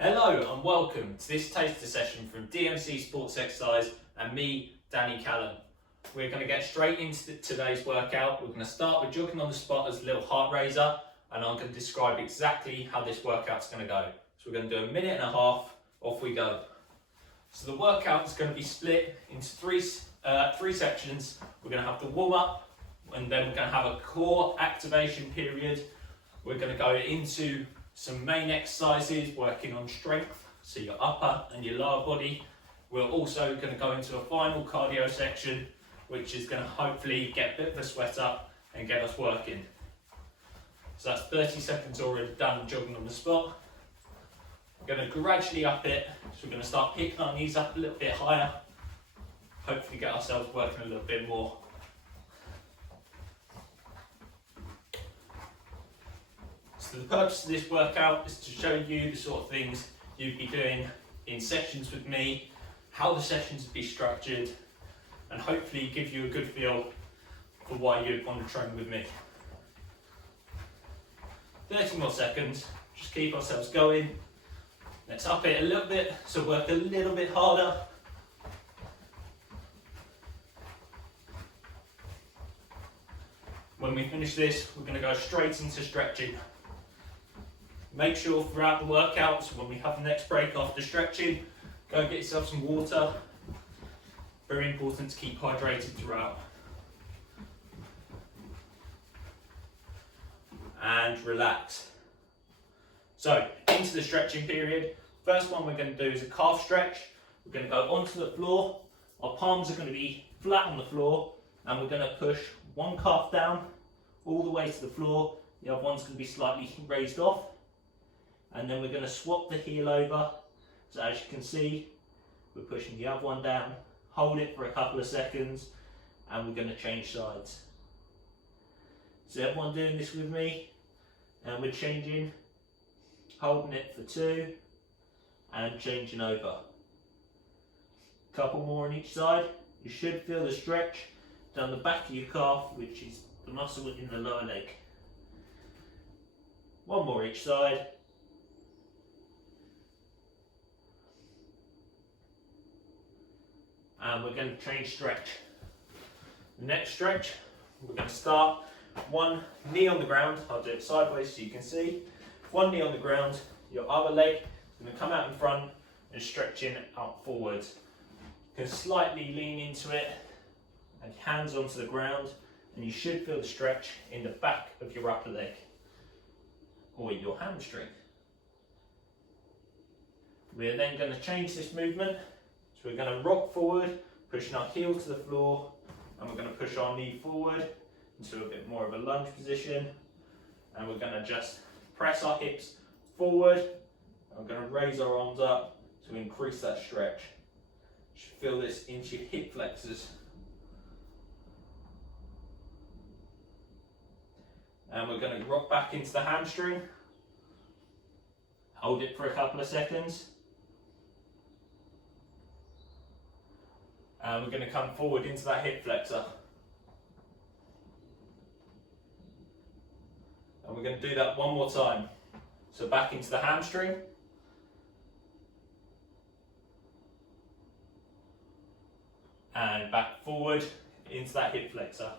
Hello and welcome to this taster session from DMC Sports Exercise and me, Daniel Callan. We're going to get straight into today's workout. We're going to start with jogging on the spot as a little heart raiser, and I'm going to describe exactly how this workout's going to go. So we're going to do a minute and a half, off we go. So the workout is going to be split into three sections. We're going to have the warm up, and then we're going to have a core activation period. We're going to go into some main exercises working on strength, so your upper and your lower body. We're also going to go into a final cardio section, which is going to hopefully get a bit of a sweat up and get us working. So that's 30 seconds already done jogging on the spot. We're going to gradually up it, so we're going to start picking our knees up a little bit higher, hopefully get ourselves working a little bit more. So the purpose of this workout is to show you the sort of things you'd be doing in sessions with me, how the sessions would be structured, and hopefully give you a good feel for why you'd want to train with me. 30 more seconds, just keep ourselves going. Let's up it a little bit, so work a little bit harder. When we finish this, we're going to go straight into stretching. Make sure throughout the workouts, when we have the next break after stretching, go get yourself some water. Very important to keep hydrated throughout. And relax. So, into the stretching period. First one we're going to do is a calf stretch. We're going to go onto the floor. Our palms are going to be flat on the floor, and we're going to push one calf down all the way to the floor. The other one's going to be slightly raised off. And then we're going to swap the heel over. So as you can see, we're pushing the other one down, hold it for a couple of seconds, and we're going to change sides. So everyone doing this with me, and we're changing, holding it for 2, and changing over. Couple more on each side. You should feel the stretch down the back of your calf, which is the muscle in the lower leg. One more each side. And we're going to change stretch. The next stretch, we're going to start one knee on the ground. I'll do it sideways so you can see. One knee on the ground, your other leg is going to come out in front and stretching out forwards. You can slightly lean into it and hands onto the ground, and you should feel the stretch in the back of your upper leg or your hamstring. We're then going to change this movement. So we're going to rock forward, pushing our heel to the floor, and we're going to push our knee forward into a bit more of a lunge position, and we're going to just press our hips forward, and we're going to raise our arms up to increase that stretch. You should feel this into your hip flexors. And we're going to rock back into the hamstring, hold it for a couple of seconds. And we're going to come forward into that hip flexor. And we're going to do that one more time. So back into the hamstring. And back forward into that hip flexor.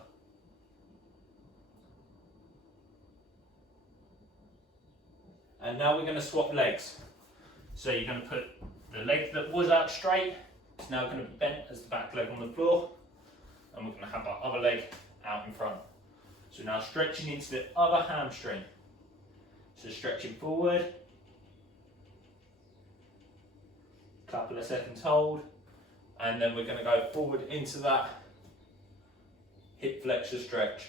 And now we're going to swap legs. So you're going to put the leg that was out straight. It's now going to be bent as the back leg on the floor, and we're going to have our other leg out in front. So now stretching into the other hamstring. So stretching forward, couple of seconds hold, and then we're going to go forward into that hip flexor stretch.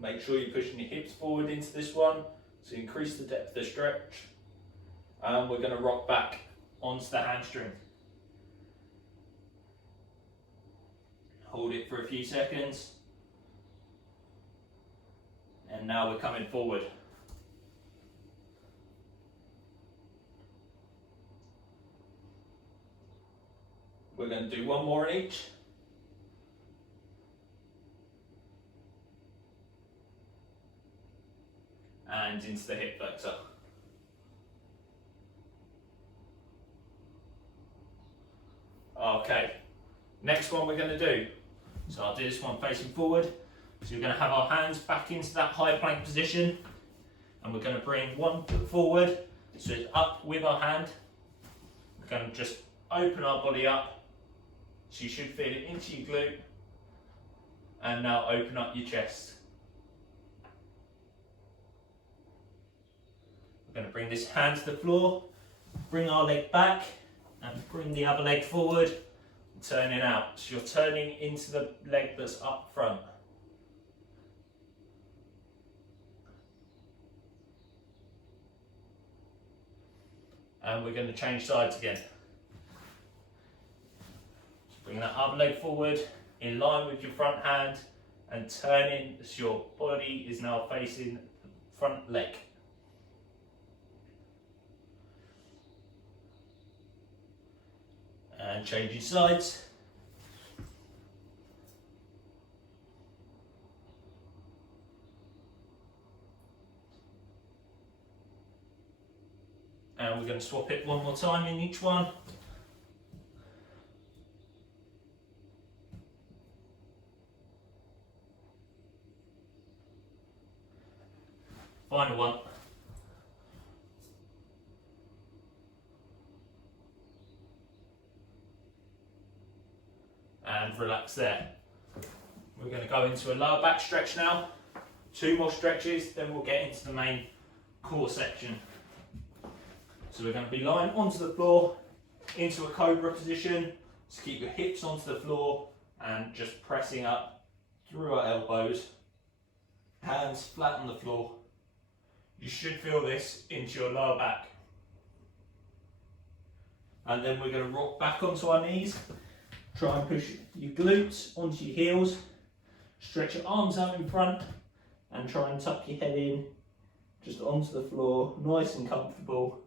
Make sure you're pushing your hips forward into this one. So increase the depth of the stretch, and we're going to rock back onto the hamstring. Hold it for a few seconds, and now we're coming forward. We're going to do one more in each. and into the hip flexor. Okay, next one we're going to do, so I'll do this one facing forward. So we're going to have our hands back into that high plank position, and we're going to bring one foot forward, so it's up with our hand. We're going to just open our body up, so you should feel it into your glute, and now open up your chest. We're going to bring this hand to the floor, bring our leg back, and bring the other leg forward, turning out. So you're turning into the leg that's up front. And we're going to change sides again. So bring that other leg forward, in line with your front hand, and turning so your body is now facing the front leg. And changing sides. And we're going to swap it one more time in each one. Final one. And relax there. We're going to go into a lower back stretch now. 2 more stretches, then we'll get into the main core section. So we're going to be lying onto the floor, into a cobra position. So keep your hips onto the floor and just pressing up through our elbows. Hands flat on the floor. You should feel this into your lower back. And then we're going to rock back onto our knees. Try and push your glutes onto your heels. Stretch your arms out in front and try and tuck your head in just onto the floor, nice and comfortable.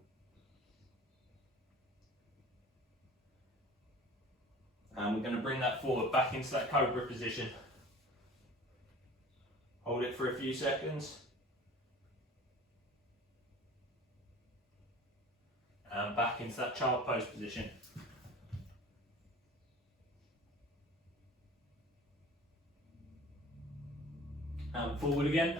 And we're going to bring that forward back into that cobra position. Hold it for a few seconds. And back into that child pose position. And forward again.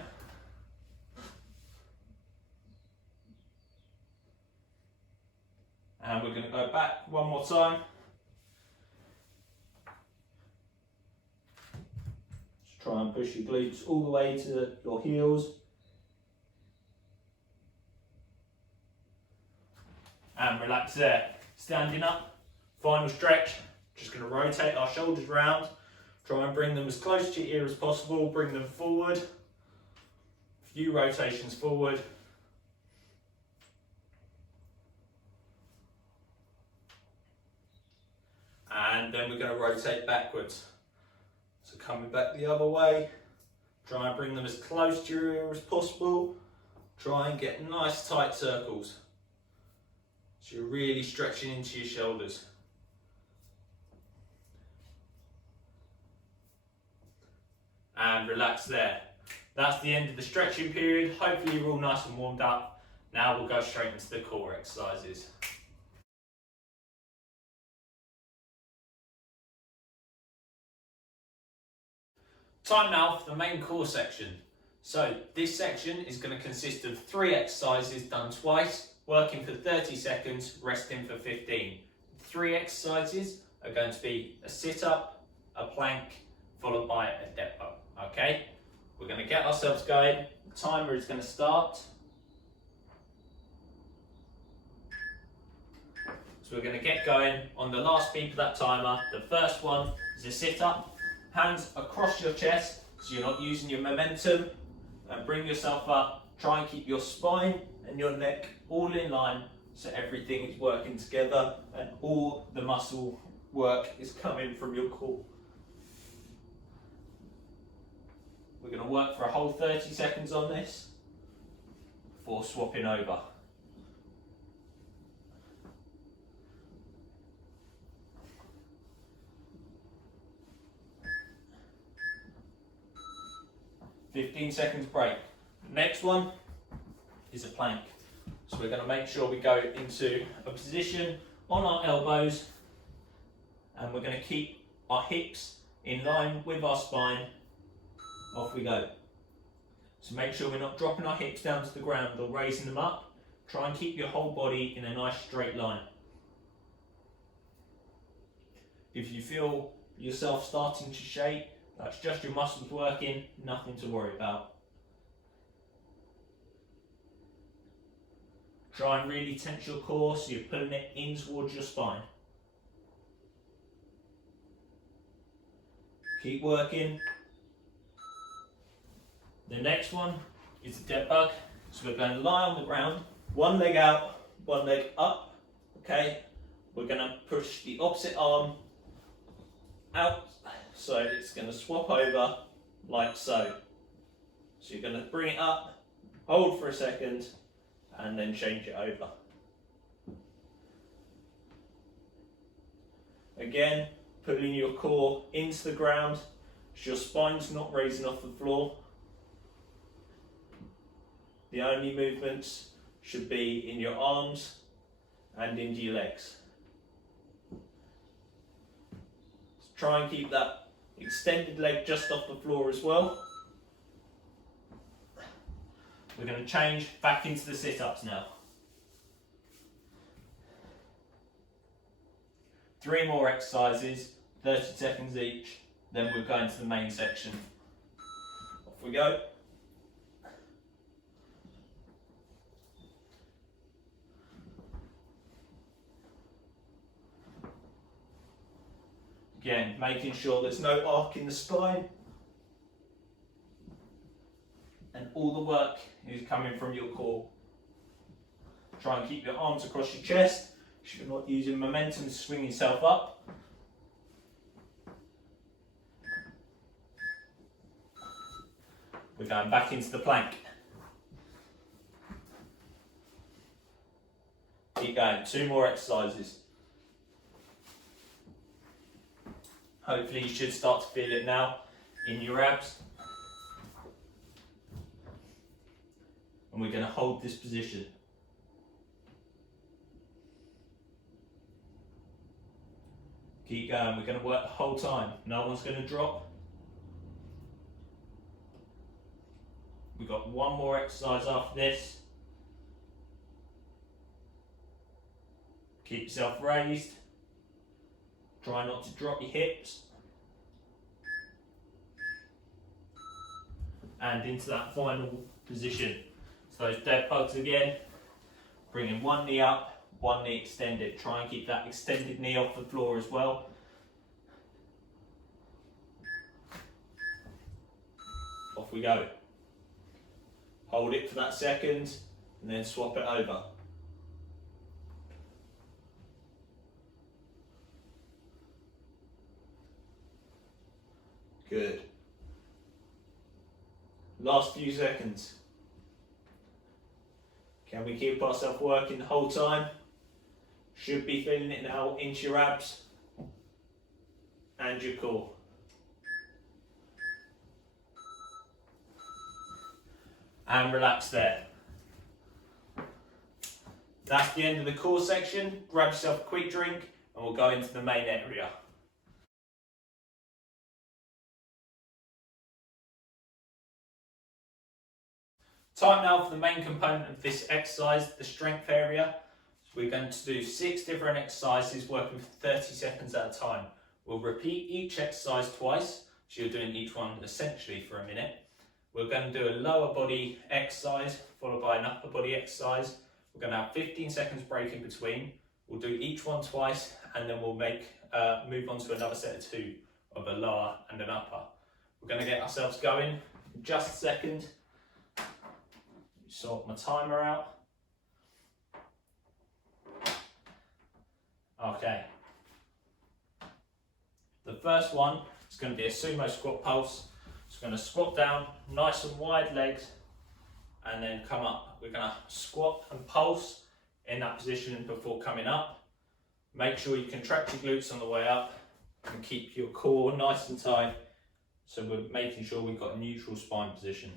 And we're going to go back one more time. Just try and push your glutes all the way to your heels. And relax there. Standing up, final stretch. Just going to rotate our shoulders round. Try and bring them as close to your ear as possible. Bring them forward. A few rotations forward. And then we're going to rotate backwards. So coming back the other way. Try and bring them as close to your ear as possible. Try and get nice tight circles. So you're really stretching into your shoulders. And relax there. That's the end of the stretching period. Hopefully you're all nice and warmed up. Now we'll go straight into the core exercises. Time now for the main core section. So this section is going to consist of 3 exercises done twice, working for 30 seconds, resting for 15. 3 exercises are going to be a sit-up, a plank, followed by a depot. Okay, we're going to get ourselves going. The timer is going to start. So we're going to get going on the last beep of that timer. The first one is a sit-up. Hands across your chest so you're not using your momentum. And bring yourself up. Try and keep your spine and your neck all in line so everything is working together and all the muscle work is coming from your core. We're going to work for a whole 30 seconds on this before swapping over. "15 seconds break." Next one, is a plank. So we're going to make sure we go into a position on our elbows, and we're going to keep our hips in line with our spine. Off we go. So make sure we're not dropping our hips down to the ground or raising them up. Try and keep your whole body in a nice straight line. If you feel yourself starting to shake, that's just your muscles working, nothing to worry about. Try and really tense your core so you're pulling it in towards your spine. Keep working. The next one is the dead bug. So we're going to lie on the ground, one leg out, one leg up. Okay, we're going to push the opposite arm out, so it's going to swap over like so. So you're going to bring it up, hold for a second, and then change it over. Again, pulling your core into the ground so your spine's not raising off the floor. The only movements should be in your arms and into your legs. So try and keep that extended leg just off the floor as well. We're going to change back into the sit-ups now. 3 more exercises, 30 seconds each, then we'll go into the main section. Off we go. Again, making sure there's no arc in the spine. And all the work is coming from your core. Try and keep your arms across your chest so you're not using momentum to swing yourself up. We're going back into the plank. Keep going, 2 more exercises. Hopefully you should start to feel it now in your abs. And we're going to hold this position. Keep going, we're going to work the whole time. No one's going to drop. We've got 1 more exercise after this. Keep yourself raised. Try not to drop your hips. And into that final position. So those dead bugs again. Bringing 1 knee up, 1 knee extended. Try and keep that extended knee off the floor as well. Off we go. Hold it for that second and then swap it over. Good. Last few seconds. Can we keep ourselves working the whole time? Should be feeling it now into your abs and your core. And relax there. That's the end of the core section. Grab yourself a quick drink and we'll go into the main area. Time now for the main component of this exercise, the strength area. So we're going to do 6 different exercises working for 30 seconds at a time. We'll repeat each exercise twice, so you're doing each one essentially for a minute. We're going to do a lower body exercise followed by an upper body exercise. We're going to have 15 seconds break in between. We'll do each one twice and then we'll move on to another set of 2 of a lower and an upper. We're going to get ourselves going in just a second. Sort my timer out. Okay. The first one is going to be a sumo squat pulse. It's going to squat down, nice and wide legs, and then come up. We're going to squat and pulse in that position before coming up. Make sure you contract your glutes on the way up and keep your core nice and tight. So we're making sure we've got a neutral spine position.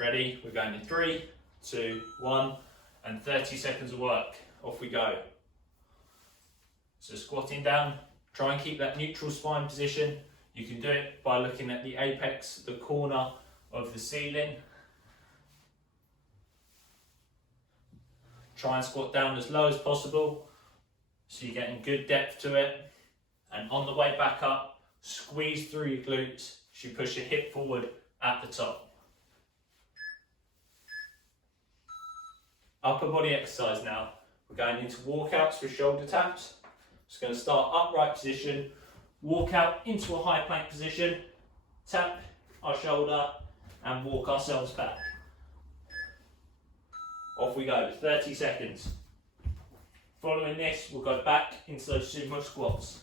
Ready? We're going in 3, 2, 1, and 30 seconds of work. Off we go. So squatting down, try and keep that neutral spine position. You can do it by looking at the apex, the corner of the ceiling. Try and squat down as low as possible, so you're getting good depth to it. And on the way back up, squeeze through your glutes as you push your hip forward at the top. Upper body exercise now. We're going into walkouts with shoulder taps. Just going to start upright position, walk out into a high plank position, tap our shoulder and walk ourselves back. Off we go, 30 seconds. Following this, we'll go back into those sumo squats.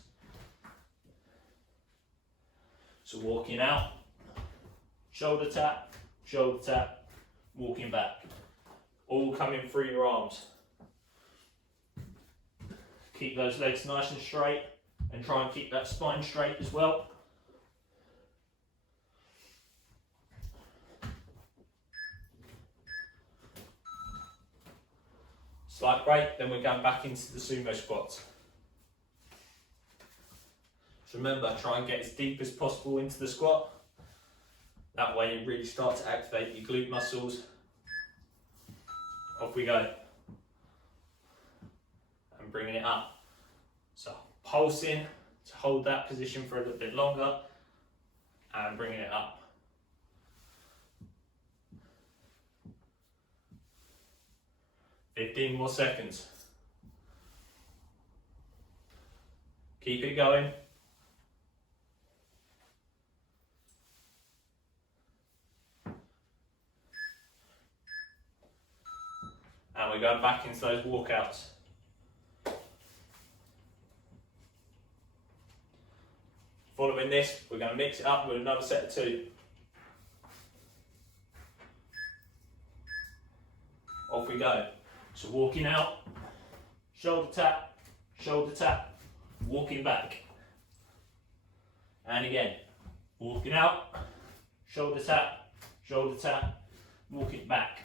So walking out, shoulder tap, walking back. All coming through your arms. Keep those legs nice and straight and try and keep that spine straight as well. Slight break, then we're going back into the sumo squats. So remember, try and get as deep as possible into the squat. That way you really start to activate your glute muscles. Off we go. And bringing it up. So pulsing to hold that position for a little bit longer and bringing it up. Fifteen more seconds. Keep it going. And we're going back into those walkouts. Following this, we're going to mix it up with another set of 2. Off we go. So walking out, shoulder tap, walking back. And again, walking out, shoulder tap, walking back.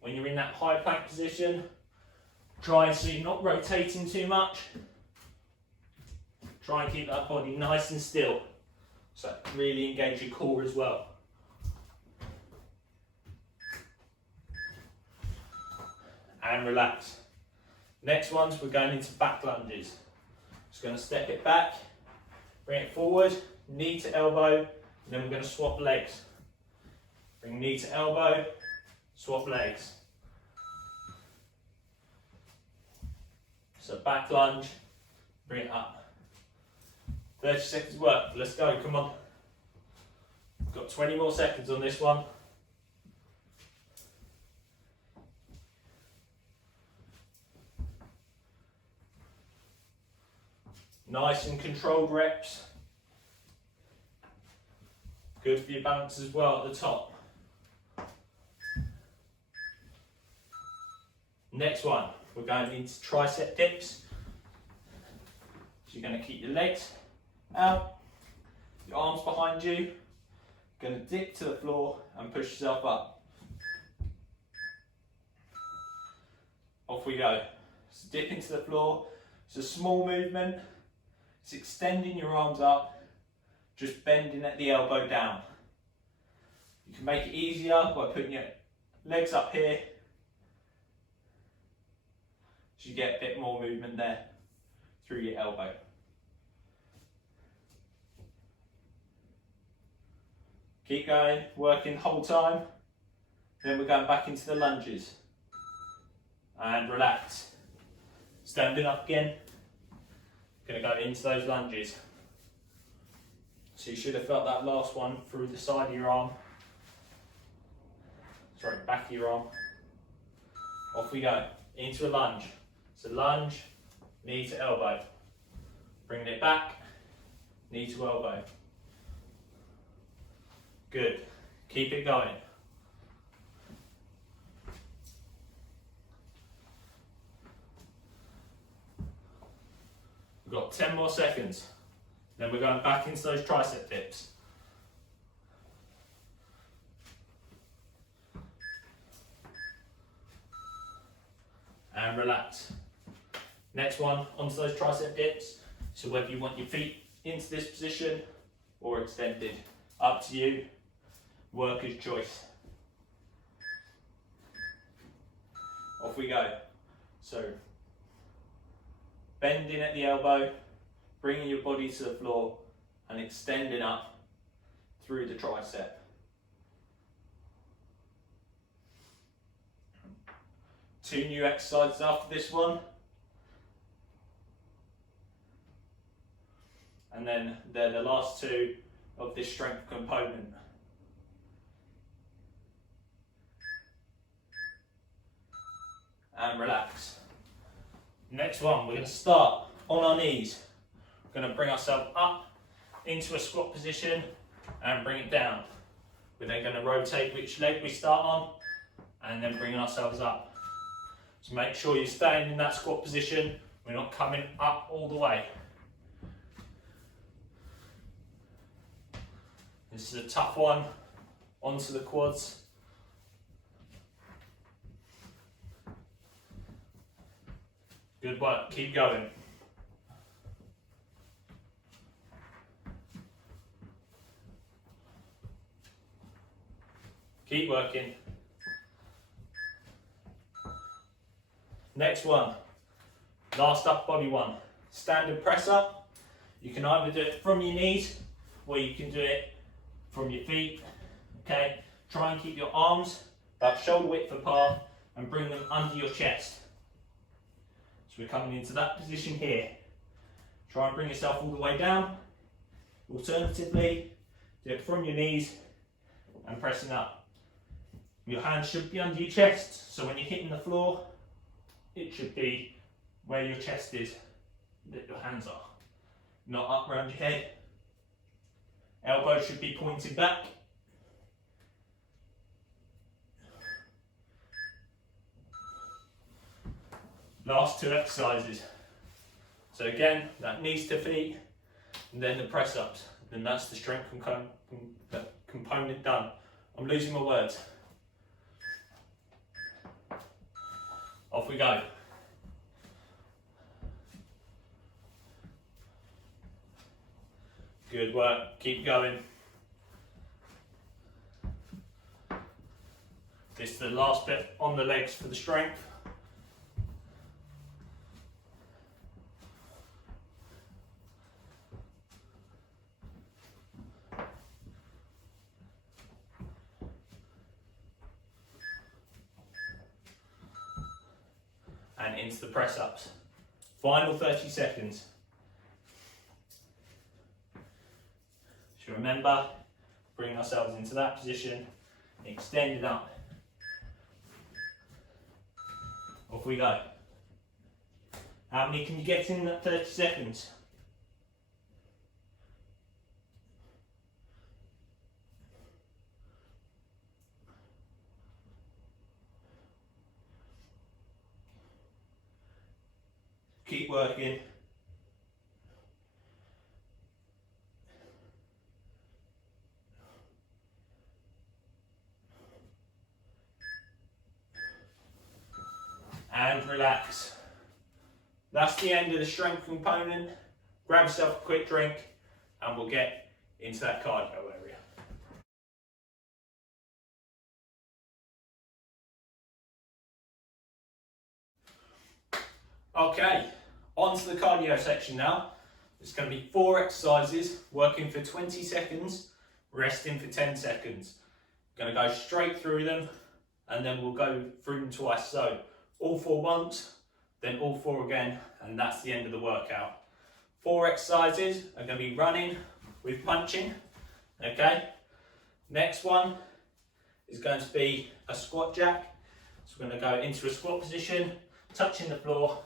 When you're in that high plank position, try so you're not rotating too much. Try and keep that body nice and still. So really engage your core as well. And relax. Next ones, we're going into back lunges. Just going to step it back, bring it forward, knee to elbow, and then we're going to swap legs. Bring knee to elbow, swap legs. So back lunge, bring it up. 30 seconds work, let's go, come on. Got 20 more seconds on this one. Nice and controlled reps. Good for your balance as well at the top. Next one, we're going into tricep dips. So you're going to keep your legs out, your arms behind you, going to dip to the floor and push yourself up. Off we go. So dip into the floor. It's a small movement. It's extending your arms up, just bending at the elbow down. You can make it easier by putting your legs up here, so you get a bit more movement there through your elbow. Keep going, working the whole time. Then we're going back into the lunges. And relax. Standing up again. Going to go into those lunges. So you should have felt that last one through the side of your arm. Sorry, back of your arm. Off we go. Into a lunge. So lunge, knee to elbow. Bringing it back, knee to elbow. Good. Keep it going. We've got 10 more seconds. Then we're going back into those tricep dips. and relax. Next one, onto those tricep dips. So whether you want your feet into this position or extended, up to you, worker's choice. Off we go. So bending at the elbow, bringing your body to the floor and extending up through the tricep. Two new exercises after this one. And then they're the last two of this strength component. And relax. Next one, we're going to start on our knees. We're going to bring ourselves up into a squat position and bring it down. We're then going to rotate which leg we start on and then bringing ourselves up. So make sure you're staying in that squat position. We're not coming up all the way. This is a tough one, onto the quads. Good work, keep going. Keep working. Next one, last upper body one. Standard press up. You can either do it from your knees or you can do it from your feet. Okay, try and keep your arms about shoulder width apart and bring them under your chest. So we're coming into that position here. Try and bring yourself all the way down. Alternatively, do it from your knees and pressing up. Your hands should be under your chest, so when you're hitting the floor, it should be where your chest is, that your hands are, not up around your head. Elbows should be pointed back. Last two exercises. So again, that knees to feet, and then the press ups. Then that's the strength component done. I'm losing my words. Off we go. Good work, keep going. This is the last bit on the legs for the strength. And into the press ups. Final 30 seconds. So remember, bring ourselves into that position, extend it up. Off we go. How many can you get in that 30 seconds? Keep working. And relax. That's the end of the strength component. Grab yourself a quick drink and we'll get into that cardio area. Okay, on to the cardio section now. It's going to be 4 exercises, working for 20 seconds, resting for 10 seconds. Going to go straight through them and then we'll go through them twice. So all 4 once, then all 4 again, and that's the end of the workout. 4 exercises are going to be running with punching. Okay, next one is going to be a squat jack. So we're going to go into a squat position, touching the floor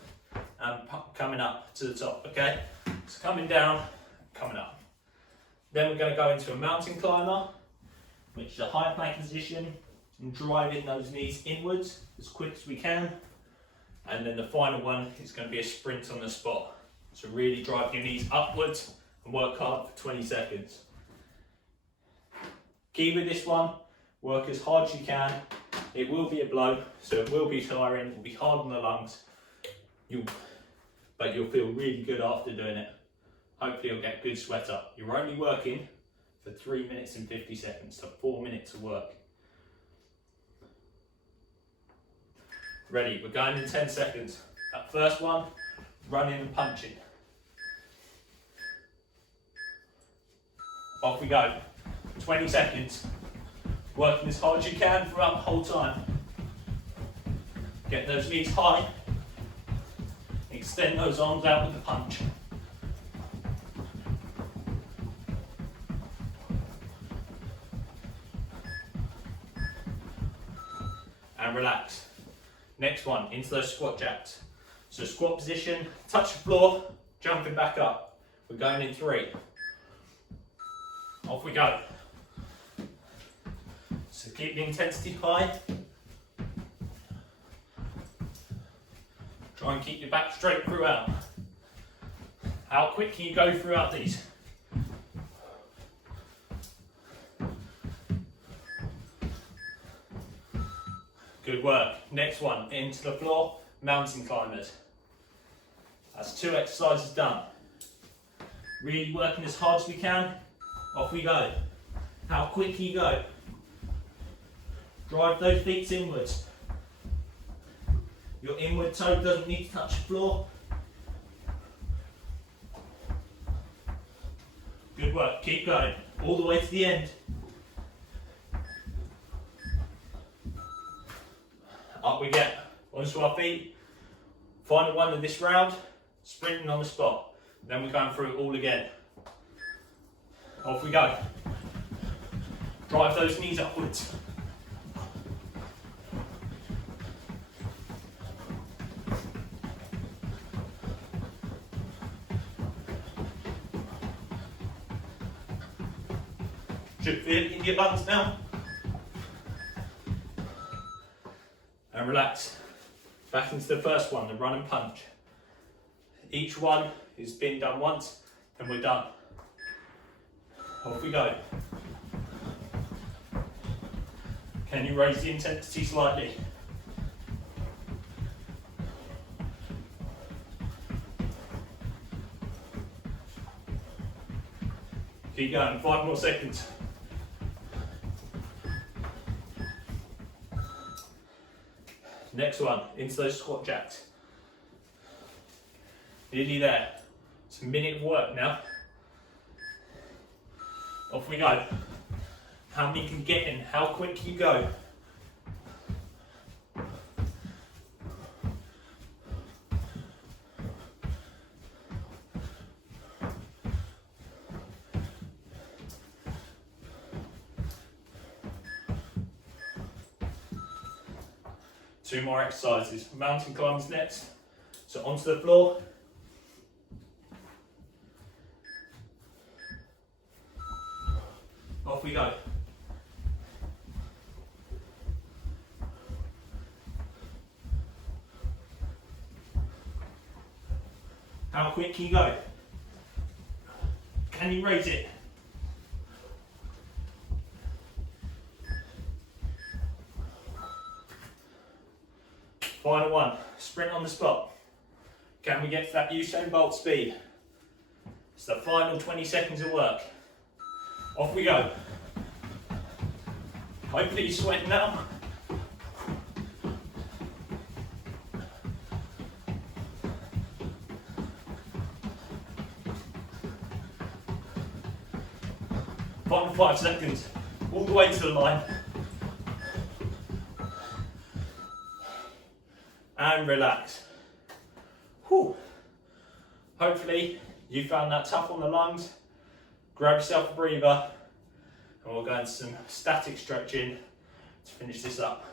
and coming up to the top. Okay, so coming down, coming up. Then we're going to go into a mountain climber, which is a high plank position, and driving those knees inwards as quick as we can. And then the final one is going to be a sprint on the spot. So really drive your knees upwards and work hard for 20 seconds. Key with this one, work as hard as you can. It will be a blow, so it will be tiring, it will be hard on the lungs, but you'll feel really good after doing it. Hopefully you'll get good sweat up. You're only working for 3 minutes and 50 seconds, so 4 minutes of work. Ready, we're going in 10 seconds. That first one, running and punching. Off we go. 20 seconds. Working as hard as you can throughout the whole time. Get those knees high. Extend those arms out with the punch. And relax. Next one, into those squat jacks. So squat position, touch the floor, jumping back up. We're going in 3. Off we go. So keep the intensity high. Try and keep your back straight throughout. How quick can you go throughout these? Good work. Next one, into the floor, mountain climbers. That's 2 exercises done. Really working as hard as we can. Off we go. How quick can you go? Drive those feet inwards. Your inward toe doesn't need to touch the floor. Good work, keep going. All the way to the end. Up we get, onto our feet. Final one of this round, sprinting on the spot. Then we're going through it all again. Off we go. Drive those knees upwards. Should feel it in your lungs now. And relax. Back into the first one, the run and punch. Each one is been done once, and we're done. Off we go. Can you raise the intensity slightly? Keep going, 5 more seconds. Next one, into those squat jacks. Nearly there. It's a minute of work now. Off we go. How many can get in? How quick can you go? Two more exercises. Mountain climbs next. So onto the floor. Off we go. How quick can you go? Can you raise it? Final one, sprint on the spot. Can we get to that Usain Bolt speed? It's the final 20 seconds of work. Off we go. Hopefully you're sweating now. Final 5 seconds, all the way to the line. And relax. Whew. Hopefully you found that tough on the lungs. Grab yourself a breather and we'll go into some static stretching to finish this up.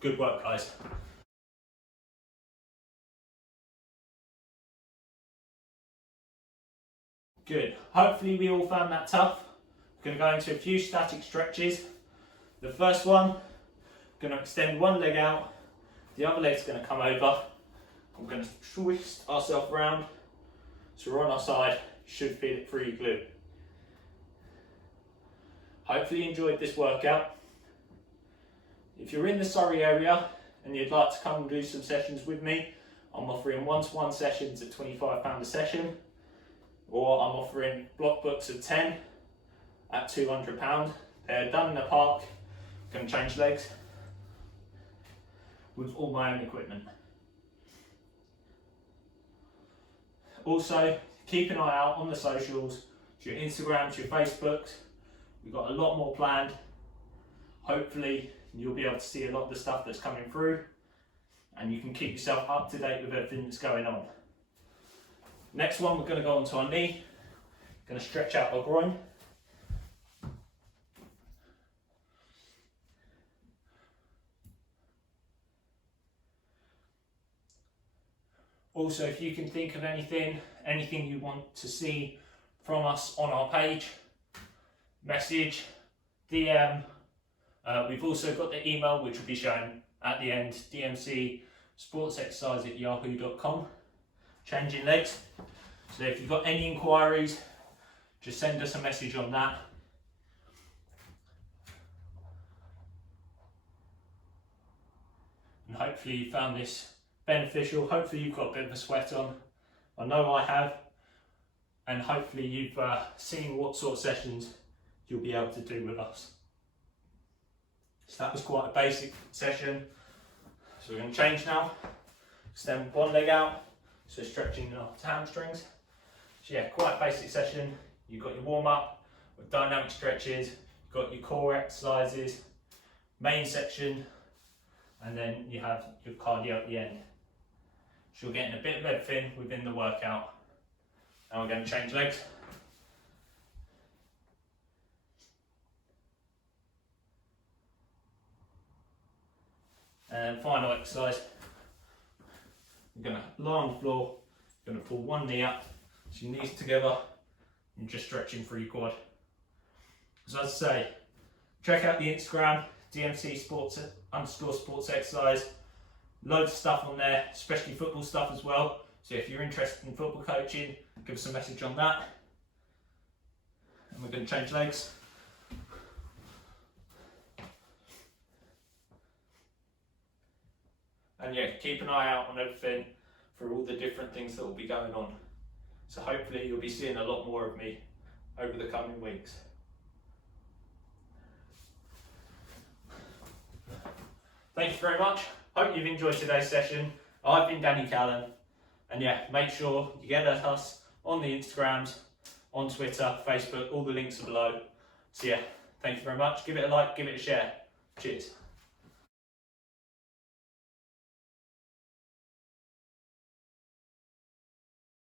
Good work, guys. Good. Hopefully we all found that tough. We're going to go into a few static stretches. The first one, going to extend one leg out. The other leg's going to come over. I'm going to twist ourselves around. So we're on our side. You should feel it through your glute. Hopefully you enjoyed this workout. If you're in the Surrey area and you'd like to come and do some sessions with me, I'm offering one-to-one sessions at £25 a session, or I'm offering block books of 10 at £200. They're done in the park, going to change legs with all my own equipment. Also, keep an eye out on the socials, to your Instagram, to your Facebooks. We've got a lot more planned. Hopefully you'll be able to see a lot of the stuff that's coming through, and you can keep yourself up to date with everything that's going on. Next one, we're going to go onto our knee, going to stretch out our groin. Also, if you can think of anything you want to see from us on our page, message, DM. We've also got the email, which will be shown at the end, DMC Sports Exercise at yahoo.com, changing legs. So if you've got any inquiries, just send us a message on that. And hopefully you found this beneficial. Hopefully you've got a bit of a sweat on. I know I have. And hopefully you've seen what sort of sessions you'll be able to do with us. So that was quite a basic session. So we're going to change now. Extend one leg out, so stretching our hamstrings. So yeah, quite a basic session. You've got your warm up with dynamic stretches, you've got your core exercises, main section, and then you have your cardio at the end. So you're getting a bit of everything within the workout. Now we're going to change legs. And final exercise, you're going to lie on the floor, you're going to pull one knee up, so your knees together, and just stretching through your quad. So as I say, check out the Instagram, DMC Sports _Sports Exercise. Loads of stuff on there, especially football stuff as well. So if you're interested in football coaching, give us a message on that. And we're going to change legs. And yeah, keep an eye out on everything for all the different things that will be going on. So hopefully you'll be seeing a lot more of me over the coming weeks. Thank you very much. Hope you've enjoyed today's session. I've been Daniel Callan. And yeah, make sure you get at us on the Instagrams, on Twitter, Facebook, all the links are below. So yeah, thank you very much. Give it a like, give it a share. Cheers.